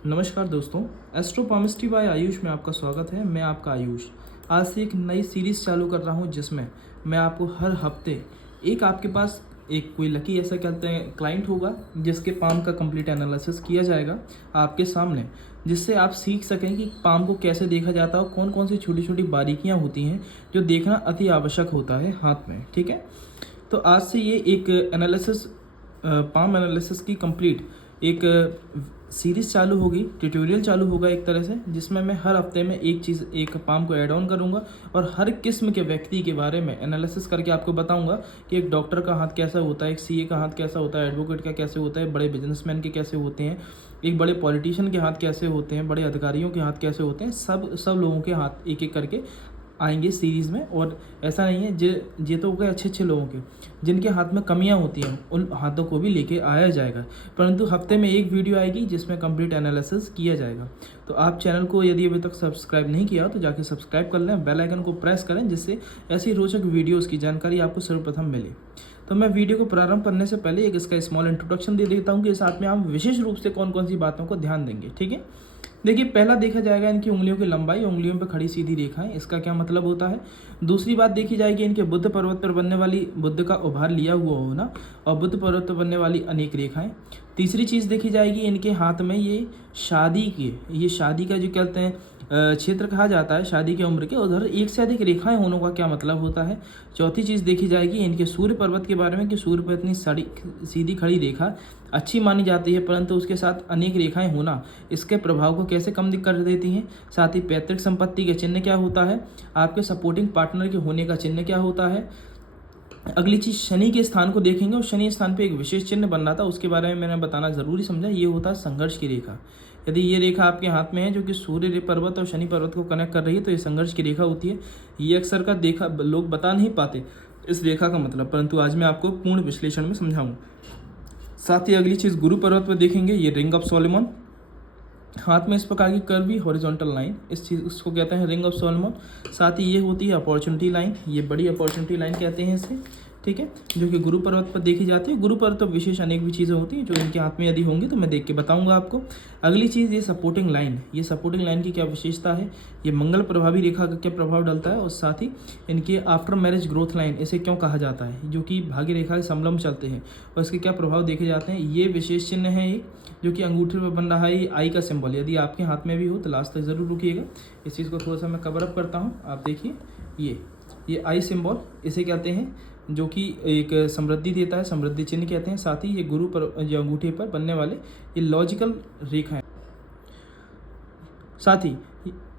नमस्कार दोस्तों, एस्ट्रोपॉमिस्ट्री बाय आयुष में आपका स्वागत है। मैं आपका आयुष आज से एक नई सीरीज़ चालू कर रहा हूं जिसमें मैं आपको हर हफ्ते एक आपके पास एक कोई लकी ऐसा कहते हैं क्लाइंट होगा जिसके पाम का कंप्लीट एनालिसिस किया जाएगा आपके सामने, जिससे आप सीख सकें कि पाम को कैसे देखा जाता है और कौन कौन सी छोटी छोटी बारीकियाँ होती हैं जो देखना अति आवश्यक होता है हाथ में। ठीक है, तो आज से ये एक एनालिसिस पाम एनालिसिस की कंप्लीट एक सीरीज़ चालू होगी, ट्यूटोरियल चालू होगा एक तरह से, जिसमें मैं हर हफ्ते में एक चीज़ एक पाम को ऐड ऑन करूंगा और हर किस्म के व्यक्ति के बारे में एनालिसिस करके आपको बताऊंगा कि एक डॉक्टर का हाथ कैसा होता है, एक सीए का हाथ कैसा होता है, एडवोकेट का कैसे होता है, बड़े बिजनेसमैन के कैसे होते हैं, एक बड़े पॉलिटिशियन के हाथ कैसे होते हैं, बड़े अधिकारियों के हाथ कैसे होते हैं। सब लोगों के हाथ एक एक करके आएंगे सीरीज़ में। और ऐसा नहीं है जे तो हो गए अच्छे लोगों के, जिनके हाथ में कमियां होती हैं उन हाथों को भी लेके आया जाएगा, परंतु हफ्ते में एक वीडियो आएगी जिसमें कंप्लीट एनालिसिस किया जाएगा। तो आप चैनल को यदि अभी तक सब्सक्राइब नहीं किया हो तो जाके सब्सक्राइब कर लें, बेल आइकन को प्रेस करें, जिससे ऐसी रोचक वीडियोज़ की जानकारी आपको सर्वप्रथम मिले। तो मैं वीडियो को प्रारंभ करने से पहले एक इसका स्मॉल इंट्रोडक्शन दे देता हूँ कि साथ में हम विशेष रूप से कौन कौन सी बातों को ध्यान देंगे। ठीक है, देखिए, पहला देखा जाएगा इनकी उंगलियों की लंबाई, उंगलियों पर खड़ी सीधी रेखाएं, इसका क्या मतलब होता है। दूसरी बात देखी जाएगी इनके बुद्ध पर्वत पर बनने वाली बुद्ध का उभार लिया हुआ होना और बुद्ध पर्वत पर बनने वाली अनेक रेखाएं। तीसरी चीज़ देखी जाएगी इनके हाथ में ये शादी का जो कहते हैं क्षेत्र कहा जाता है, शादी की उम्र के उधर एक से अधिक रेखाएं होने का क्या मतलब होता है। चौथी चीज़ देखी जाएगी इनके सूर्य पर्वत के बारे में कि सूर्य पर इतनी सीधी खड़ी रेखा अच्छी मानी जाती है, परंतु उसके साथ अनेक रेखाएं होना इसके प्रभाव को कैसे कम कर देती हैं। साथ ही पैतृक संपत्ति के चिन्ह क्या होता है, आपके सपोर्टिंग पार्टनर के होने का चिन्ह क्या होता है। अगली चीज़ शनि के स्थान को देखेंगे और शनि स्थान पे एक विशेष चिन्ह बन रहा था, उसके बारे में मैंने बताना ज़रूरी समझा। ये होता है संघर्ष की रेखा। यदि ये रेखा आपके हाथ में है जो कि सूर्य पर्वत और शनि पर्वत को कनेक्ट कर रही है तो ये संघर्ष की रेखा होती है। ये अक्सर का देखा लोग बता नहीं पाते इस रेखा का मतलब, परंतु आज मैं आपको पूर्ण विश्लेषण में समझाऊँ। साथ ही अगली चीज़ गुरु पर्वत पर देखेंगे, ये रिंग ऑफ सोलोमन, हाथ में इस प्रकार की कर्वी हॉरिजॉन्टल लाइन, इस चीज़ उसको कहते हैं रिंग ऑफ सोलोमन। साथ ही ये होती है अपॉर्चुनिटी लाइन, ये बड़ी अपॉर्चुनिटी लाइन कहते हैं इसे। ठीक है, जो कि गुरु पर्वत पर देखी जाती है। गुरु पर्वत तो विशेष अनेक भी चीज़ें होती हैं जो इनके हाथ में यदि होंगी तो मैं देख के बताऊंगा आपको। अगली चीज़ ये सपोर्टिंग लाइन, ये सपोर्टिंग लाइन की क्या विशेषता है, ये मंगल प्रभावी रेखा का क्या प्रभाव डालता है, और साथ ही इनके आफ्टर मैरिज ग्रोथ लाइन इसे क्यों कहा जाता है, जो कि भाग्य रेखा के समलंब चलते हैं और इसके क्या प्रभाव देखे जाते हैं। ये विशेष चिन्ह है एक जो कि अंगूठे पर बन रहा है, ये आई का सिंबल। यदि आपके हाथ में भी हो तो लास्ट तक ज़रूर रुकिएगा, इस चीज़ को थोड़ा सा मैं कवर अप करता हूँ। आप देखिए, ये आई सिंबल इसे कहते हैं, जो कि एक समृद्धि देता है, समृद्धि चिन्ह कहते हैं। साथ ही ये गुरु पर जो अंगूठे पर बनने वाले ये लॉजिकल रेखा है। साथ ही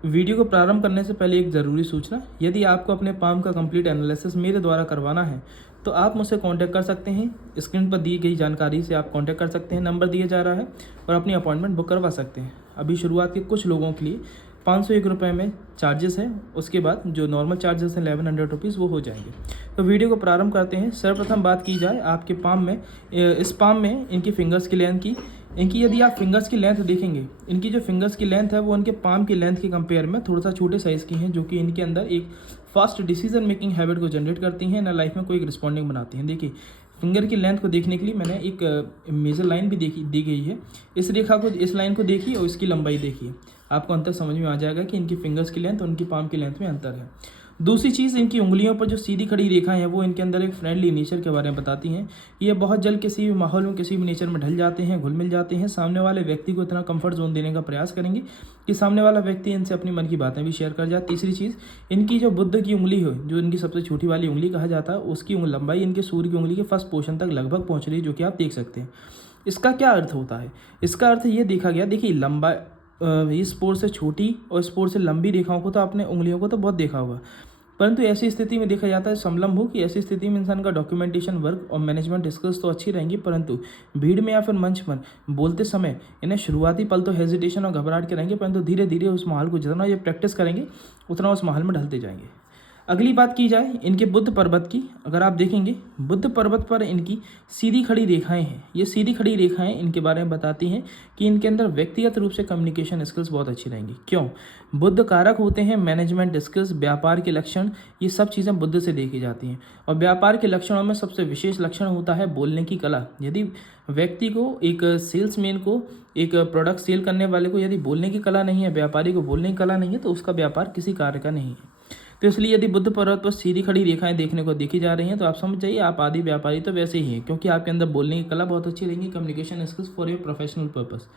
वीडियो को प्रारंभ करने से पहले एक ज़रूरी सूचना, यदि आपको अपने पाम का कंप्लीट एनालिसिस मेरे द्वारा करवाना है तो आप मुझसे कांटेक्ट कर सकते हैं। स्क्रीन पर दी गई जानकारी से आप कांटेक्ट कर सकते हैं, नंबर दिया जा रहा है, और अपनी अपॉइंटमेंट बुक करवा सकते हैं। अभी शुरुआत के कुछ लोगों के लिए 501 रुपये में चार्जेस है, उसके बाद जो नॉर्मल चार्जेस हैं 1100 रुपीज़ वो हो जाएंगे। तो वीडियो को प्रारंभ करते हैं। सर्वप्रथम बात की जाए आपके पाम में, इस पाम में इनकी फिंगर्स की लेंथ की, इनकी यदि आप फिंगर्स की लेंथ देखेंगे, इनकी जो फिंगर्स की लेंथ है वो इनके पाम की लेंथ के कंपेयर में थोड़ा सा छोटे साइज़ की हैं, जो कि इनके अंदर एक फास्ट डिसीजन मेकिंग हैबिट को जनरेट करती हैं, ना लाइफ में कोई रिस्पॉन्डिंग बनाती हैं। देखिए, फिंगर की लेंथ को देखने के लिए मैंने एक मेजर लाइन भी दी गई है। इस रेखा को, इस लाइन को देखिए और इसकी लंबाई देखिए, आपको अंतर समझ में आ जाएगा कि इनकी फिंगर्स की लेंथ और उनकी पाम की लेंथ में अंतर है। दूसरी चीज़, इनकी उंगलियों पर जो सीधी खड़ी रेखाएं हैं वो इनके अंदर एक फ्रेंडली नेचर के बारे में बताती हैं। ये बहुत जल्द किसी भी माहौल में, किसी भी नेचर में ढल जाते हैं, घुल मिल जाते हैं। सामने वाले व्यक्ति को इतना कंफर्ट जोन देने का प्रयास करेंगे कि सामने वाला व्यक्ति इनसे अपनी मन की बातें भी शेयर कर जाए। तीसरी चीज़, इनकी जो बुद्ध की उंगली हो, जो इनकी सबसे छोटी वाली उंगली कहा जाता है, उसकी लंबाई इनके सूर्य की उंगली के फर्स्ट पोर्शन तक लगभग पहुँच रही है, जो कि आप देख सकते हैं। इसका क्या अर्थ होता है, इसका अर्थ ये देखा गया, देखिए लंबा इस पोर से छोटी और इस पोर से लंबी रेखाओं को तो आपने उंगलियों को तो बहुत देखा होगा, परंतु ऐसी स्थिति में देखा जाता है समलंब हो कि ऐसी स्थिति में इंसान का डॉक्यूमेंटेशन वर्क और मैनेजमेंट स्किल्स तो अच्छी रहेंगी, परंतु भीड़ में या फिर मंच पर बोलते समय इन्हें शुरुआती पल तो हेजिटेशन और घबराहट के रहेंगे, परंतु धीरे धीरे उस माहौल को जितना ये प्रैक्टिस करेंगे उतना उस माहौल में ढलते जाएंगे। अगली बात की जाए इनके बुध पर्वत की, अगर आप देखेंगे बुध पर्वत पर इनकी सीधी खड़ी रेखाएं हैं। ये सीधी खड़ी रेखाएं इनके बारे में बताती हैं कि इनके अंदर व्यक्तिगत रूप से कम्युनिकेशन स्किल्स बहुत अच्छी रहेंगी। क्यों? बुध कारक होते हैं मैनेजमेंट स्किल्स, व्यापार के लक्षण, ये सब चीज़ें बुध से देखी जाती हैं। और व्यापार के लक्षणों में सबसे विशेष लक्षण होता है बोलने की कला। यदि व्यक्ति को, एक सेल्समैन को, एक प्रोडक्ट सेल करने वाले को यदि बोलने की कला नहीं है, व्यापारी को बोलने की कला नहीं है, तो उसका व्यापार किसी कार्य का नहीं है। तो इसलिए यदि बुध पर्वत पर सीधी खड़ी रेखाएं देखने को देखी जा रही हैं तो आप समझ जाइए आप आदि व्यापारी तो वैसे ही हैं, क्योंकि आपके अंदर बोलने की कला बहुत अच्छी रहेंगी, communication skills for your professional purpose.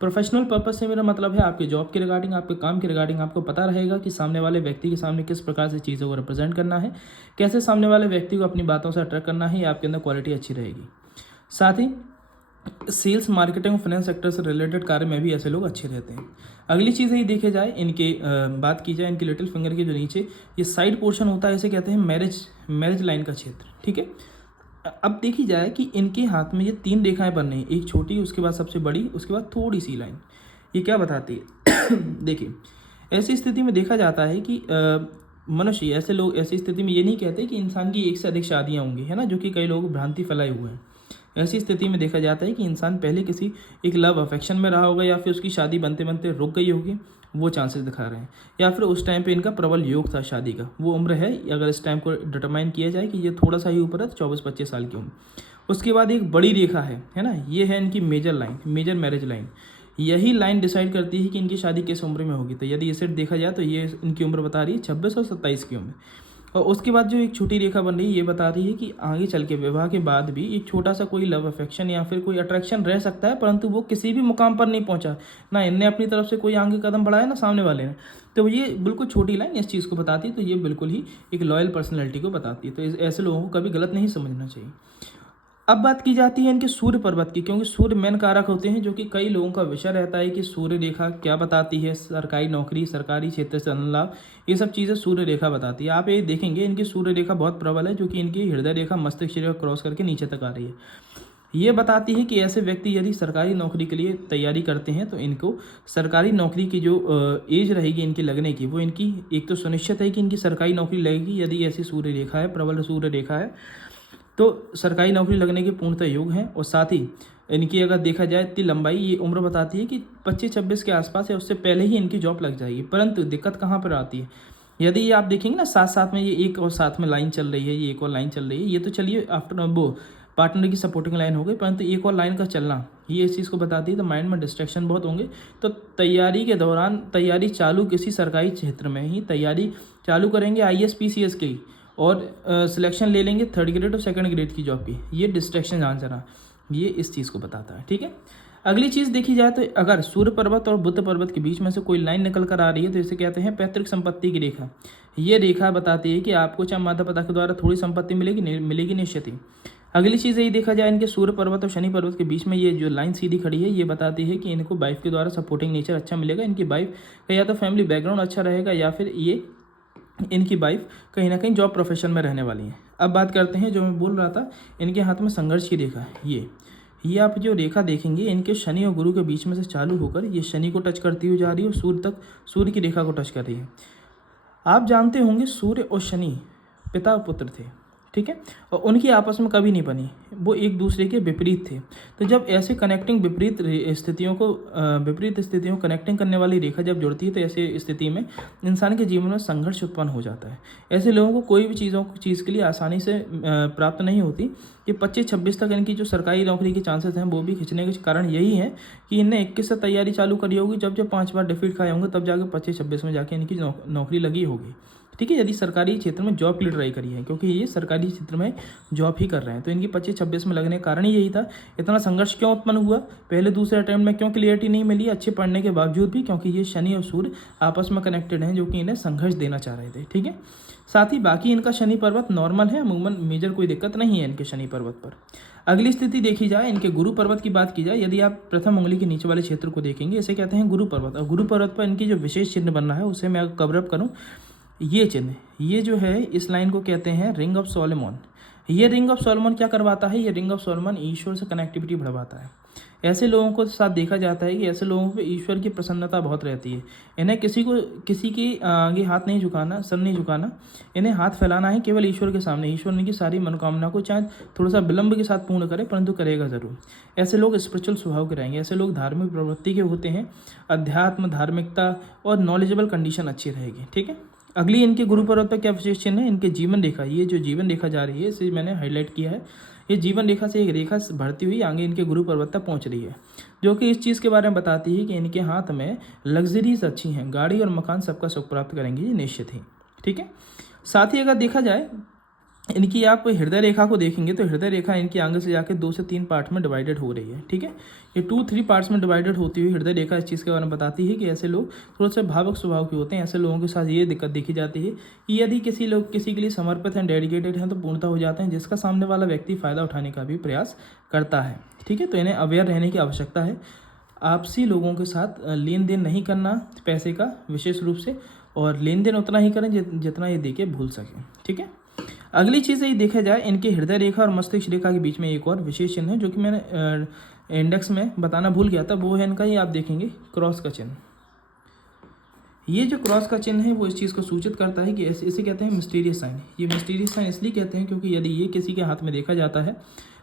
Professional purpose से मेरा मतलब है आपके जॉब के रिगार्डिंग, आपके काम के रिगार्डिंग आपको पता रहेगा कि सामने वाले व्यक्ति के सामने किस प्रकार से चीज़ों को रिप्रेजेंट करना है, कैसे सामने वाले व्यक्ति को अपनी बातों से अट्रैक्ट करना है, आपके अंदर क्वालिटी अच्छी रहेगी। साथ ही सेल्स, मार्केटिंग, फाइनेंस सेक्टर से रिलेटेड कार्य में भी ऐसे लोग अच्छे रहते हैं। अगली चीज़ ये देखे जाए इनके बात की जाए इनके लिटिल फिंगर के जो नीचे ये साइड पोर्शन होता है, इसे कहते हैं मैरिज लाइन का क्षेत्र। ठीक है, अब देखी जाए कि इनके हाथ में ये 3 रेखाएं बन रही हैं, एक छोटी, उसके बाद सबसे बड़ी, उसके बाद थोड़ी सी लाइन। ये क्या बताती है? देखिए, ऐसी स्थिति में देखा जाता है कि मनुष्य, ऐसे लोग ऐसी स्थिति में ये नहीं कहते कि इंसान की एक से अधिक शादियाँ होंगी, है ना, जो कि कई लोग भ्रांति फैलाए हुए हैं। ऐसी स्थिति में देखा जाता है कि इंसान पहले किसी एक लव अफेक्शन में रहा होगा, या फिर उसकी शादी बनते बनते रुक गई होगी, वो चांसेस दिखा रहे हैं, या फिर उस टाइम पे इनका प्रबल योग था शादी का, वो उम्र है, अगर इस टाइम को डिटरमाइन किया जाए कि ये थोड़ा सा ही ऊपर है, 24-25 साल की उम्र। उसके बाद एक बड़ी रेखा है ना, ये है इनकी major line, major marriage line. यही लाइन डिसाइड करती है कि इनकी शादी किस उम्र में होगी। तो यदि इसे देखा जाए तो ये इनकी उम्र बता रही है 26 और 27 की उम्र। और उसके बाद जो एक छोटी रेखा बन रही है, ये बता रही है कि आगे चल के विवाह के बाद भी एक छोटा सा कोई लव अफेक्शन या फिर कोई अट्रैक्शन रह सकता है, परंतु वो किसी भी मुकाम पर नहीं पहुंचा, ना इनने अपनी तरफ से कोई आगे कदम बढ़ाया, ना सामने वाले ने। तो ये बिल्कुल छोटी लाइन इस चीज़ को बताती है। तो ये बिल्कुल ही एक लॉयल पर्सनैलिटी को बताती है। तो ऐसे लोगों को कभी गलत नहीं समझना चाहिए। अब बात की जाती है इनके सूर्य पर्वत की, क्योंकि सूर्य मेन कारक होते हैं, जो कि कई लोगों का विषय रहता है कि सूर्य रेखा क्या बताती है, सरकारी नौकरी, सरकारी क्षेत्र से धन लाभ, ये सब चीज़ें सूर्य रेखा बताती है। आप ये देखेंगे इनकी सूर्य रेखा बहुत प्रबल है, जो कि इनकी हृदय रेखा मस्तिष्क रेखा क्रॉस करके नीचे तक आ रही है। ये बताती है कि ऐसे व्यक्ति यदि सरकारी नौकरी के लिए तैयारी करते हैं तो इनको सरकारी नौकरी की जो एज रहेगी इनकी लगने की, वो इनकी एक तो सुनिश्चित है कि इनकी सरकारी नौकरी लगेगी यदि ऐसी सूर्य रेखा है, प्रबल सूर्य रेखा है, तो सरकारी नौकरी लगने के पूर्णतः योग हैं। और साथ ही इनकी अगर देखा जाए इतनी लंबाई, ये उम्र बताती है कि 25-26 के आसपास या उससे पहले ही इनकी जॉब लग जाएगी। परंतु दिक्कत कहाँ पर आती है, यदि ये आप देखेंगे ना साथ साथ में ये एक और साथ में लाइन चल रही है, ये एक और लाइन चल रही है, ये तो चलिए आफ्टर वो पार्टनर की सपोर्टिंग लाइन हो गई, परंतु एक और लाइन का चलना ये इस चीज़ को बताती है। तो माइंड में डिस्ट्रैक्शन बहुत होंगे। तो तैयारी के दौरान तैयारी चालू किसी सरकारी क्षेत्र में ही तैयारी चालू करेंगे IAS PCS की, और सिलेक्शन ले लेंगे 3rd ग्रेड और 2nd ग्रेड की जॉब की। ये डिस्ट्रैक्शन आंसर, ये इस चीज़ को बताता है। ठीक है, अगली चीज़ देखी जाए तो अगर सूर्य पर्वत और बुध पर्वत के बीच में से कोई लाइन निकल कर आ रही है तो इसे कहते हैं पैतृक संपत्ति की रेखा। ये रेखा बताती है कि आपको चाहे माता पिता के द्वारा थोड़ी संपत्ति मिलेगी निश्चित ही। अगली चीज़ यही देखा जाए इनके सूर्य पर्वत और शनि पर्वत के बीच में ये जो लाइन सीधी खड़ी है, ये बताती है कि इनको वाइफ के द्वारा सपोर्टिंग नेचर अच्छा मिलेगा। इनकी वाइफ का या तो फैमिली बैकग्राउंड अच्छा रहेगा, या फिर ये इनकी वाइफ कहीं ना कहीं जॉब प्रोफेशन में रहने वाली है। अब बात करते हैं जो मैं बोल रहा था, इनके हाथ में संघर्ष की रेखा है। ये आप जो रेखा देखेंगे इनके शनि और गुरु के बीच में से चालू होकर ये शनि को टच करती हुई जा रही है और सूर्य की रेखा को टच कर रही है। आप जानते होंगे सूर्य और शनि पिता और पुत्र थे, ठीक है, और उनकी आपस में कभी नहीं बनी, वो एक दूसरे के विपरीत थे। तो जब ऐसे कनेक्टिंग विपरीत स्थितियों को कनेक्टिंग करने वाली रेखा जब जुड़ती है तो ऐसे स्थिति में इंसान के जीवन में संघर्ष उत्पन्न हो जाता है। ऐसे लोगों को कोई भी चीज़ के लिए आसानी से प्राप्त नहीं होती। ये 25-26 तक इनकी जो सरकारी नौकरी के चांसेस हैं वो भी खिंचने के कारण यही है कि इनने 21 से तैयारी चालू करी होगी, जब 5 बार डिफीट खाए होंगे तब जाके 25-26 में जाके इनकी नौकरी लगी होगी। ठीक है, यदि सरकारी क्षेत्र में जॉब के लिए ट्राई करी है, क्योंकि ये सरकारी क्षेत्र में जॉब ही कर रहे हैं, तो इनकी 25-26 में लगने का कारण यही था। इतना संघर्ष क्यों उत्पन्न हुआ, पहले दूसरे अटेम्प्ट में क्यों क्लियरिटी नहीं मिली अच्छे पढ़ने के बावजूद भी, क्योंकि ये शनि और सूर्य आपस में कनेक्टेड हैं, जो कि इन्हें संघर्ष देना चाह रहे थे। ठीक है, साथ ही बाकी इनका शनि पर्वत नॉर्मल है, अमूमन मेजर कोई दिक्कत नहीं है इनके शनि पर्वत पर। अगली स्थिति देखी जाए, इनके गुरु पर्वत की बात की जाए, यदि आप प्रथम उंगली के नीचे वाले क्षेत्र को देखेंगे, इसे कहते हैं गुरु पर्वत। और गुरु पर्वत पर इनकी जो विशेष चिन्ह बनना है उसे मैं कवर अप करूँ, ये चिन्ह, ये जो है इस लाइन को कहते हैं रिंग ऑफ सोलोमन। ये रिंग ऑफ सोलोमन क्या करवाता है? ये रिंग ऑफ सोलोमन ईश्वर से कनेक्टिविटी बढ़वाता है। ऐसे लोगों को साथ देखा जाता है कि ऐसे लोगों पे ईश्वर की प्रसन्नता बहुत रहती है। इन्हें किसी की आगे हाथ नहीं झुकाना, सर नहीं झुकाना, इन्हें हाथ फैलाना है केवल ईश्वर के सामने। ईश्वर इनकी सारी मनोकामना को चाहे थोड़ा सा विलंब के साथ पूर्ण करे, परंतु करेगा ज़रूर। ऐसे लोग स्पिरिचुअल स्वभाव के रहेंगे। ऐसे लोग धार्मिक प्रवृत्ति के होते हैं। अध्यात्म, धार्मिकता और नॉलेजेबल कंडीशन अच्छी रहेगी। ठीक है। अगली इनके गुरु पर्वत पर क्या विशेष चिन्ह है? इनके जीवन रेखा, ये जो जीवन रेखा जा रही है इसे मैंने हाईलाइट किया है। ये जीवन रेखा से एक रेखा बढ़ती हुई आगे इनके गुरु पर्वत तक पहुंच रही है, जो कि इस चीज़ के बारे में बताती है कि इनके हाथ में लग्जरीज अच्छी हैं, गाड़ी और मकान सबका सुख प्राप्त करेंगे, ये निश्चित ही। ठीक है। साथ ही अगर देखा जाए इनकी, आप हृदय रेखा को देखेंगे तो हृदय रेखा इनकी आगे से जाके 2 से 3 पार्ट में डिवाइडेड हो रही है। ठीक है। ये 2-3 पार्ट्स में डिवाइडेड होती हुई हृदय रेखा इस चीज़ के बारे में बताती है कि ऐसे लोग थोड़े से भावुक स्वभाव के होते हैं। ऐसे लोगों के साथ ये दिक्कत देखी जाती है कि यदि किसी लोग किसी के लिए समर्पित हैं, डेडिकेटेड हैं, तो पूर्णता हो जाते हैं, जिसका सामने वाला व्यक्ति फ़ायदा उठाने का भी प्रयास करता है। ठीक है। तो इन्हें अवेयर रहने की आवश्यकता है। आपसी लोगों के साथ लेन देन नहीं करना पैसे का विशेष रूप से, और लेन देन उतना ही करें जितना ये दे के भूल सकें। ठीक है। अगली चीज़ ये देखा जाए इनके हृदय रेखा और मस्तिष्क रेखा के बीच में एक और विशेष चिन्ह है, जो कि मैंने इंडेक्स में बताना भूल गया था। वो है इनका, ये आप देखेंगे क्रॉस का चिन्ह। ये जो क्रॉस का चिन्ह है वो इस चीज़ को सूचित करता है कि इसे कहते हैं मिस्टीरियस साइन। ये मिस्टीरियस साइन इसलिए कहते हैं क्योंकि यदि ये किसी के हाथ में देखा जाता है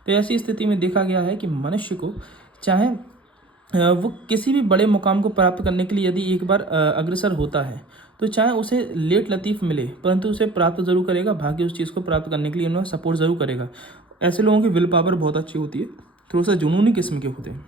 तो ऐसी स्थिति में देखा गया है कि मनुष्य को चाहे वो किसी भी बड़े मुकाम को प्राप्त करने के लिए यदि एक बार अग्रसर होता है तो चाहे उसे लेट लतीफ़ मिले, परंतु उसे प्राप्त जरूर करेगा। भाग्य उस चीज़ को प्राप्त करने के लिए उन्हें सपोर्ट जरूर करेगा। ऐसे लोगों की विल पावर बहुत अच्छी होती है, थोड़ा सा जुनूनी किस्म के होते हैं।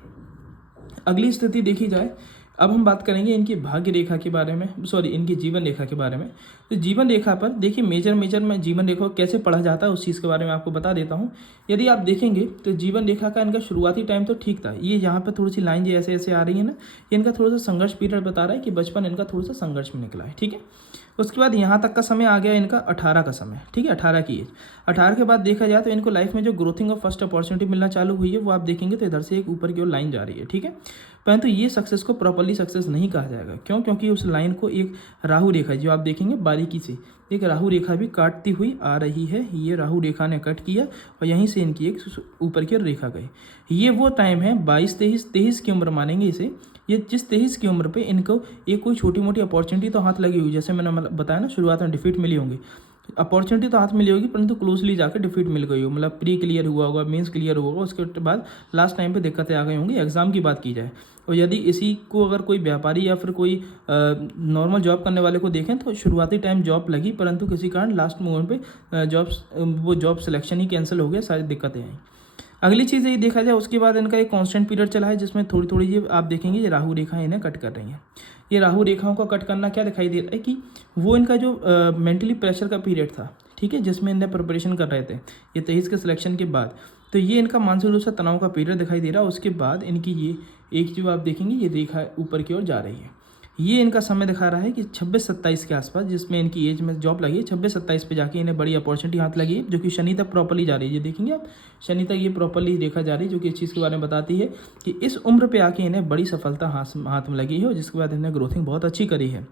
अगली स्थिति देखी जाए, अब हम बात करेंगे इनकी भाग्य रेखा के बारे में, इनकी जीवन रेखा के बारे में। तो जीवन रेखा पर देखिए मेजर में जीवन रेखा को कैसे पढ़ा जाता है उस चीज़ के बारे में आपको बता देता हूँ। यदि आप देखेंगे तो जीवन रेखा का इनका शुरुआती टाइम तो ठीक था। ये यहाँ पर थोड़ी सी लाइन जो ऐसे ऐसे आ रही है ना, ये इनका थोड़ा सा संघर्ष पीरियड बता रहा है कि बचपन इनका थोड़ा सा संघर्ष में निकला है। ठीक है। उसके बाद यहाँ तक का समय आ गया इनका 18 का समय। ठीक है। 18 की एज। 18 के बाद देखा जाए तो इनको लाइफ में जो ग्रोथिंग और फर्स्ट अपॉर्चुनिटी मिलना चालू हुई है वो आप देखेंगे तो इधर से एक ऊपर की ओर लाइन जा रही है। ठीक है। परंतु ये सक्सेस को प्रॉपर्ली सक्सेस नहीं कहा जाएगा। क्यों? क्योंकि उस लाइन को एक राहु रेखा, जो आप देखेंगे बारीकी से एक राहु रेखा भी काटती हुई आ रही है। ये राहु रेखा ने कट किया और यहीं से इनकी एक ऊपर की ओर रेखा गई। ये वो टाइम है 22-23 की उम्र मानेंगे इसे। ये जिस 23 की उम्र पे इनको एक कोई छोटी मोटी अपॉर्चुनिटी तो हाथ लगी हुई, जैसे मैंने बताया ना शुरुआत में डिफीट मिली होंगी, अपॉर्चुनिटी तो हाथ मिली होगी परंतु क्लोजली जाकर डिफीट मिल गई हो, मतलब प्री क्लियर हुआ होगा, मेंस क्लियर हुआ होगा, उसके बाद लास्ट टाइम पे दिक्कतें आ गई होंगी। एग्जाम की बात की जाए और यदि इसी को अगर कोई व्यापारी या फिर कोई नॉर्मल जॉब करने वाले को देखें तो शुरुआती टाइम जॉब लगी, परंतु किसी कारण लास्ट मोमेंट पे वो जॉब सिलेक्शन ही कैंसिल हो गया, सारी दिक्कतें आई। अगली चीज़ ये देखा जाए उसके बाद इनका एक कांस्टेंट पीरियड चला है जिसमें थोड़ी थोड़ी ये आप देखेंगे ये राहु रेखा इन्हें कट कर रही हैं। ये राहु रेखाओं का कट करना क्या दिखाई दे रहा है कि वो इनका जो मेंटली प्रेशर का पीरियड था, ठीक है, जिसमें इन्हें प्रिपरेशन कर रहे थे ये 23 के सिलेक्शन के बाद, तो ये इनका मानसिक रूप से तनाव का पीरियड दिखाई दे रहा है। उसके बाद इनकी ये एक जो आप देखेंगे ये रेखा ऊपर की ओर जा रही है। ये इनका समय दिखा रहा है कि 26-27 के आसपास, जिसमें इनकी एज में जॉब लगी है, 26-27 पे जाके इन्हें बड़ी अपॉर्चुनिटी हाथ लगी है, जो कि शनि तक प्रॉपर्ली जा रही है। ये देखेंगे आप शनि तक ये प्रॉपर्ली रेखा जा रही है, जो कि इस चीज़ के बारे में बताती है कि इस उम्र पे आके इन्हें बड़ी सफलता हाथ में लगी है और जिसके बाद इन्हें ग्रोथिंग बहुत अच्छी करी है।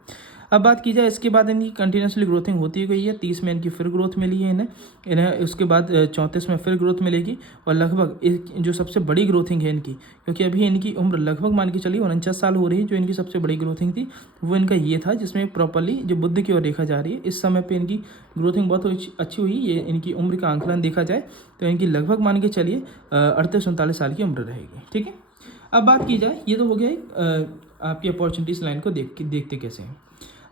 अब बात की जाए इसके बाद इनकी कंटिन्यूसली ग्रोथिंग होती गई है। 30 में इनकी फिर ग्रोथ मिली है इन्हें उसके बाद 34 में फिर ग्रोथ मिलेगी और लगभग जो सबसे बड़ी ग्रोथिंग है इनकी, क्योंकि अभी इनकी उम्र लगभग मान के चलिए 49 साल हो रही है, जो इनकी सबसे बड़ी ग्रोथिंग थी वो इनका ये था, जिसमें प्रॉपर्ली जो बुद्ध की ओर रेखा जा रही है। इस समय पे इनकी ग्रोथिंग बहुत अच्छी हुई। ये इनकी उम्र का आंकलन देखा जाए तो इनकी लगभग मान के चलिए 38-39 साल की उम्र रहेगी। ठीक है। अब बात की जाए, ये तो हो गया आपकी अपॉर्चुनिटीज लाइन को देखते कैसे हैं।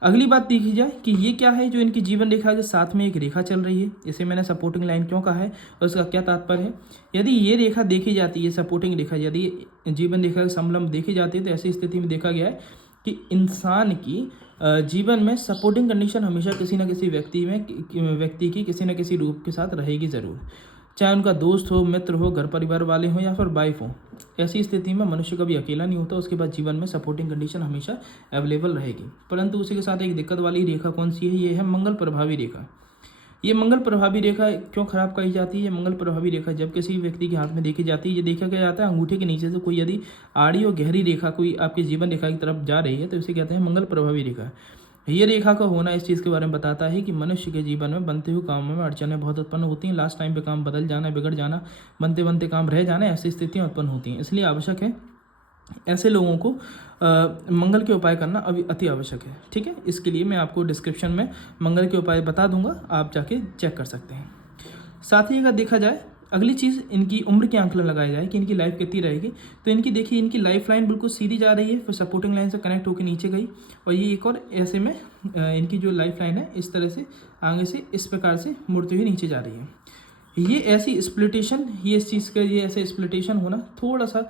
अगली बात देखी जाए कि ये क्या है जो इनकी जीवन रेखा के साथ में एक रेखा चल रही है, इसे मैंने सपोर्टिंग लाइन क्यों कहा है और उसका क्या तात्पर्य है। यदि ये रेखा देखी जाती है, सपोर्टिंग रेखा यदि जीवन रेखा के समलंब देखी जाती है, तो ऐसी स्थिति में देखा गया है कि इंसान की जीवन में सपोर्टिंग कंडीशन हमेशा किसी न किसी व्यक्ति की किसी न किसी रूप के साथ रहेगी ज़रूर, चाहे उनका दोस्त हो, मित्र हो, घर परिवार वाले हों या फिर वाइफ हो। ऐसी स्थिति में मनुष्य कभी अकेला नहीं होता, उसके बाद जीवन में सपोर्टिंग कंडीशन हमेशा अवेलेबल रहेगी। परंतु उसी के साथ एक दिक्कत वाली रेखा कौन सी है, ये है मंगल प्रभावी रेखा। ये मंगल प्रभावी रेखा क्यों खराब कही जाती है? मंगल प्रभावी रेखा जब किसी व्यक्ति के हाथ में देखी जाती है, ये देखा क्या जाता है अंगूठे के नीचे से कोई यदि आड़ी और गहरी रेखा कोई आपकी जीवन रेखा की तरफ जा रही है तो इसे कहते हैं मंगल प्रभावी रेखा। ये रेखा का होना इस चीज़ के बारे में बताता है कि मनुष्य के जीवन में बनते हुए कामों में अड़चनें बहुत उत्पन्न होती हैं। लास्ट टाइम पे काम बदल जाना, बिगड़ जाना, बनते बनते काम रह जाना, ऐसी स्थितियाँ उत्पन्न होती हैं। इसलिए आवश्यक है ऐसे लोगों को मंगल के उपाय करना अभी अति आवश्यक है। ठीक है, इसके लिए मैं आपको डिस्क्रिप्शन में मंगल के उपाय बता दूंगा, आप जाके चेक कर सकते हैं। साथ ही अगर देखा जाए अगली चीज़, इनकी उम्र के आंकलन लगाया जाए कि इनकी लाइफ कितनी रहेगी, तो इनकी देखिए इनकी लाइफ लाइन बिल्कुल सीधी जा रही है, फिर सपोर्टिंग लाइन से कनेक्ट होकर नीचे गई, और ये एक और ऐसे में इनकी जो लाइफ लाइन है इस तरह से आगे से इस प्रकार से मुड़ती हुई नीचे जा रही है। ये ऐसी स्प्लिटेशन, ये इस चीज़ का ये ऐसे स्प्लिटेशन होना थोड़ा सा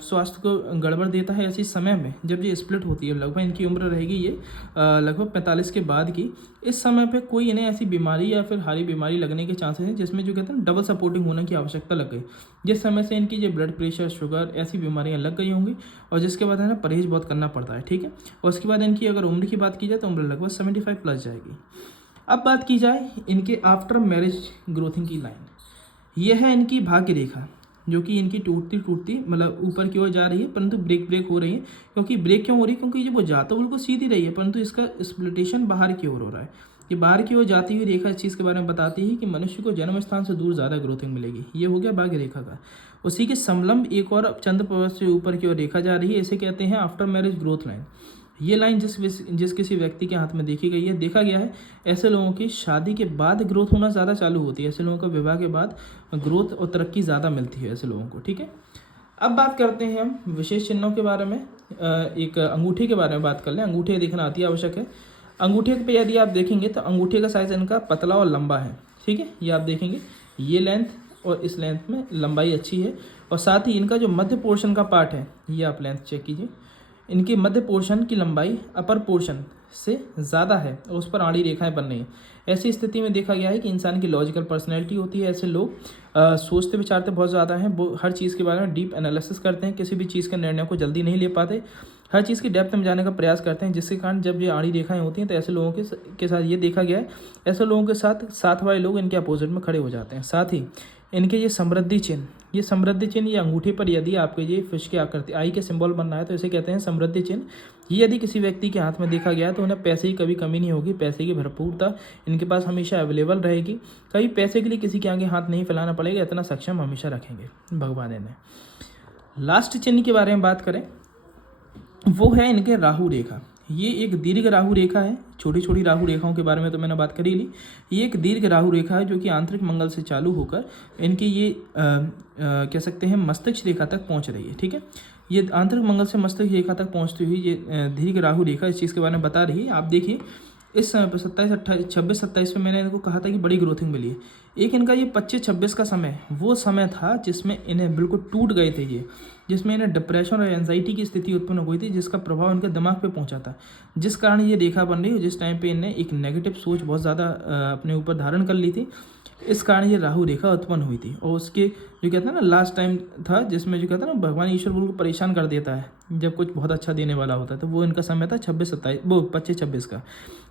स्वास्थ्य को गड़बड़ देता है। ऐसे समय में जब ये स्प्लिट होती है, लगभग इनकी उम्र रहेगी ये लगभग 45 के बाद की, इस समय पे कोई इन्हें ऐसी बीमारी या फिर हारी बीमारी लगने के चांसेस हैं जिसमें जो कहते हैं डबल सपोर्टिंग होने की आवश्यकता लग गई, जिस समय से इनकी जो ब्लड प्रेशर, शुगर, ऐसी बीमारियाँ लग गई होंगी, और जिसके बाद है ना परहेज बहुत करना पड़ता है। ठीक है, और उसके बाद इनकी अगर उम्र की बात की जाए तो उम्र लगभग 75 प्लस जाएगी। अब बात की जाए इनके आफ्टर मैरिज ग्रोथिंग की लाइन, यह है इनकी भाग्य रेखा, जो कि इनकी टूटती टूटती मतलब ऊपर की ओर जा रही है, परंतु ब्रेक हो रही है। क्योंकि ब्रेक क्यों हो रही है? क्योंकि जब वो जाता है बिल्कुल सीधी रही है, परंतु इसका स्प्लिटेशन बाहर की ओर हो रहा है। ये बाहर की ओर जाती हुई रेखा इस चीज़ के बारे में बताती है कि मनुष्य को जन्म स्थान से दूर ज़्यादा ग्रोथिंग मिलेगी। ये हो गया भाग्य रेखा का। उसी के समलंब एक और चंद्र पर्वत से ऊपर की ओर रेखा जा रही है, इसे कहते हैं आफ्टर मैरिज ग्रोथ लाइन। ये लाइन जिस किसी व्यक्ति के हाथ में देखी गई है, देखा गया है, ऐसे लोगों की शादी के बाद ग्रोथ होना ज़्यादा चालू होती है। ऐसे लोगों का विवाह के बाद ग्रोथ और तरक्की ज़्यादा मिलती है ऐसे लोगों को। ठीक है, अब बात करते हैं हम विशेष चिन्हों के बारे में। एक अंगूठे के बारे में बात कर लें। अंगूठे देखना अति आवश्यक है। अंगूठे पे यदि आप देखेंगे तो अंगूठे का साइज़ इनका पतला और लंबा है। ठीक है, ये आप देखेंगे, ये लेंथ और इस लेंथ में लंबाई अच्छी है, और साथ ही इनका जो मध्य पोर्शन का पार्ट है, ये आप लेंथ चेक कीजिए, इनके मध्य पोर्शन की लंबाई अपर पोर्शन से ज़्यादा है और उस पर आड़ी रेखाएं बन रही हैं। ऐसी स्थिति में देखा गया है कि इंसान की लॉजिकल पर्सनैलिटी होती है। ऐसे लोग सोचते विचारते बहुत ज़्यादा हैं, वो हर चीज़ के बारे में डीप एनालिसिस करते हैं, किसी भी चीज़ के निर्णय को जल्दी नहीं ले पाते, हर चीज़ की डेप्थ में जाने का प्रयास करते हैं, जिसके कारण जब ये आड़ी रेखाएं होती हैं तो ऐसे लोगों के साथ ये देखा गया है, ऐसे लोगों के साथ वाले लोग इनके अपोजिट में खड़े हो जाते हैं। साथ ही इनके ये समृद्धि चिन्ह, ये अंगूठे पर यदि आपके ये फिश की आकृति, आई के सिंबल बन रहा है, तो इसे कहते हैं समृद्धि चिन्ह। ये यदि किसी व्यक्ति के हाथ में देखा गया तो उन्हें पैसे की कभी कमी नहीं होगी, पैसे की भरपूरता इनके पास हमेशा अवेलेबल रहेगी, कभी पैसे के लिए किसी के आगे हाथ नहीं फैलाना पड़ेगा, इतना सक्षम हमेशा रखेंगे भगवान इन्हें। लास्ट चिन्ह के बारे में बात करें, वो है इनके राहु रेखा। ये एक दीर्घ राहु रेखा है। छोटी छोटी राहु रेखाओं के बारे में तो मैंने बात कर ही ली। ये एक दीर्घ राहु रेखा है जो कि आंतरिक मंगल से चालू होकर इनकी ये कह सकते हैं मस्तिष्क रेखा तक पहुंच रही है। ठीक है, ये आंतरिक मंगल से मस्तिष्क रेखा तक पहुंचती हुई ये दीर्घ राहु रेखा इस चीज़ के बारे में बता रही है। आप देखिए इस समय पर 26-27 में मैंने इनको कहा था कि बड़ी ग्रोथिंग मिली है। एक इनका ये 25-26 का समय वो समय था जिसमें इन्हें बिल्कुल टूट गए थे ये, जिसमें इन्हें डिप्रेशन और एंजाइटी की स्थिति उत्पन्न हो गई थी, जिसका प्रभाव इनके दिमाग पे पहुंचा था, जिस कारण ये रेखा बन रही है। जिस टाइम पे इन्हें एक नेगेटिव सोच बहुत ज़्यादा अपने ऊपर धारण कर ली थी, इस कारण ये राहु रेखा उत्पन्न हुई थी। और उसके जो कहते हैं ना लास्ट टाइम था जिसमें जो कहते हैं ना भगवान ईश्वर को परेशान कर देता है जब कुछ बहुत अच्छा देने वाला होता है, तो वो इनका समय था 25-26 का,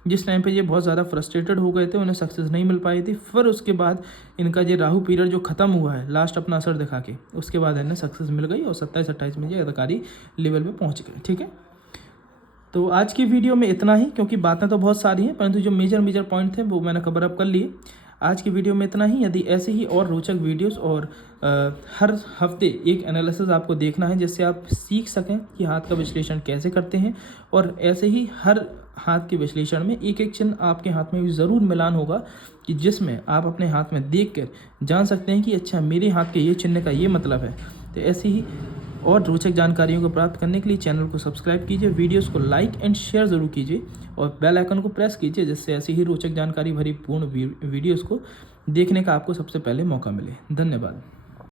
जिस टाइम पे ये बहुत ज़्यादा फ्रस्ट्रेटेड हो गए थे, उन्हें सक्सेस नहीं मिल पाई थी। फिर उसके बाद इनका ये राहु पीरियड जो खत्म हुआ है लास्ट अपना असर दिखा के, उसके बाद इन्हें सक्सेस मिल गई और 27-28 में ये अधिकारी लेवल पे पहुंच गए। ठीक है, तो आज की वीडियो में इतना ही, क्योंकि बातें तो बहुत सारी हैं परंतु जो मेजर पॉइंट थे वो मैंने कवर अप कर लिए। आज की वीडियो में इतना ही। यदि ऐसे ही और रोचक वीडियोस और हर हफ्ते एक एनालिसिस आपको देखना है जिससे आप सीख सकें कि हाथ का विश्लेषण कैसे करते हैं, और ऐसे ही हर हाथ के विश्लेषण में एक एक चिन्ह आपके हाथ में भी ज़रूर मिलान होगा कि जिसमें आप अपने हाथ में देख कर जान सकते हैं कि अच्छा मेरे हाथ के ये चिन्ह का ये मतलब है। तो ऐसी ही और रोचक जानकारियों को प्राप्त करने के लिए चैनल को सब्सक्राइब कीजिए, वीडियोस को लाइक एंड शेयर ज़रूर कीजिए और बेल आइकन को प्रेस कीजिए, जिससे ऐसी ही रोचक जानकारी भरी पूर्ण वीडियोस को देखने का आपको सबसे पहले मौका मिले। धन्यवाद।